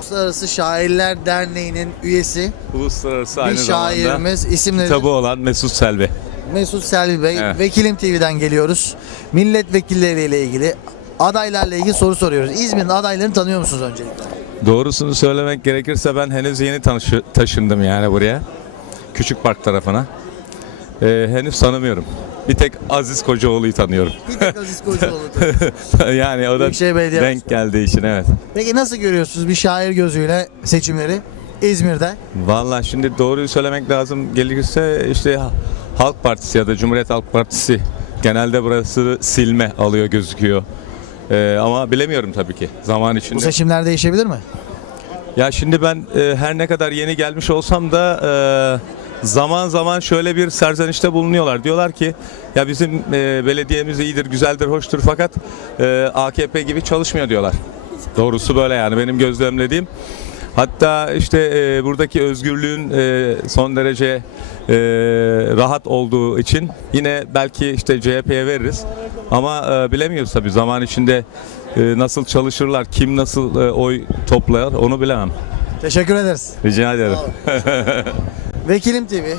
Uluslararası Şairler Derneği'nin üyesi Uluslararası bir aynı zamanda şairimiz. İsimleri kitabı olan Mesut Selvi. Mesut Selvi Bey. Evet. Vekilim TV'den geliyoruz. Milletvekilleriyle ilgili adaylarla ilgili soru soruyoruz. İzmir'in adaylarını tanıyor musunuz öncelikle? Doğrusunu söylemek gerekirse ben henüz yeni tanışı- taşındım yani buraya. Küçük Park tarafına. Ee, henüz tanımıyorum. Bir tek Aziz Kocaoğlu'yu tanıyorum. Bir tek Aziz Kocaoğlu yani o da Büyükşehir Belediye denk geldiği için evet. Peki nasıl görüyorsunuz bir şair gözüyle seçimleri İzmir'de? Vallahi şimdi doğruyu söylemek lazım gelirse işte Halk Partisi ya da Cumhuriyet Halk Partisi genelde burası silme alıyor gözüküyor. Ee, ama bilemiyorum tabii ki zaman Bu içinde. seçimler değişebilir mi? Ya şimdi ben e, her ne kadar yeni gelmiş olsam da e, zaman zaman şöyle bir serzenişte bulunuyorlar. Diyorlar ki ya bizim e, belediyemiz iyidir, güzeldir, hoştur fakat e, AKP gibi çalışmıyor diyorlar. Doğrusu böyle yani benim gözlemlediğim. Hatta işte e, buradaki özgürlüğün e, son derece e, rahat olduğu için yine belki işte CHP'ye veririz. Ama e, bilemiyoruz tabii zaman içinde e, nasıl çalışırlar, kim nasıl e, oy toplar onu bilemem. Teşekkür ederiz. Rica ederim. Vekilim TV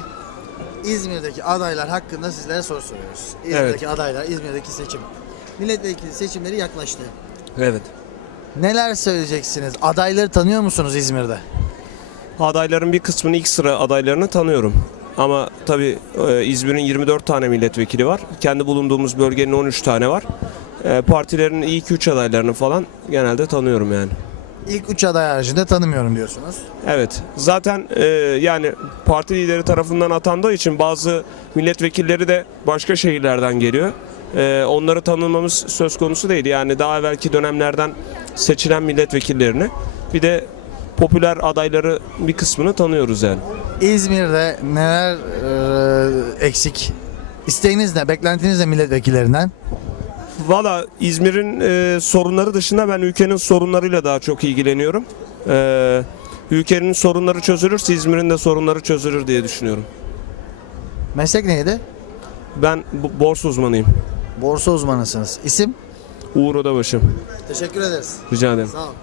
İzmir'deki adaylar hakkında sizlere soru soruyoruz. İzmir'deki adaylar, İzmir'deki seçim. Milletvekili seçimleri yaklaştı. Evet. Neler söyleyeceksiniz? Adayları tanıyor musunuz İzmir'de? Adayların bir kısmını ilk sıra adaylarını tanıyorum. Ama tabii e, İzmir'in 24 tane milletvekili var. Kendi bulunduğumuz bölgenin 13 tane var. E, partilerin ilk 3 adaylarını falan genelde tanıyorum yani. İlk üç aday haricinde tanımıyorum diyorsunuz. Evet. Zaten e, yani parti lideri tarafından atandığı için bazı milletvekilleri de başka şehirlerden geliyor. E, onları tanımamız söz konusu değil. Yani daha evvelki dönemlerden seçilen milletvekillerini bir de popüler adayları bir kısmını tanıyoruz yani. İzmir'de neler e, eksik? İsteğiniz ne? Beklentiniz ne milletvekillerinden? Valla İzmir'in e, sorunları dışında ben ülkenin sorunlarıyla daha çok ilgileniyorum. E, ülkenin sorunları çözülürse İzmir'in de sorunları çözülür diye düşünüyorum. Meslek neydi? Ben borsa uzmanıyım. Borsa uzmanısınız. İsim? Uğur Odabaşı. Teşekkür ederiz. Rica ederim. Sağ olun.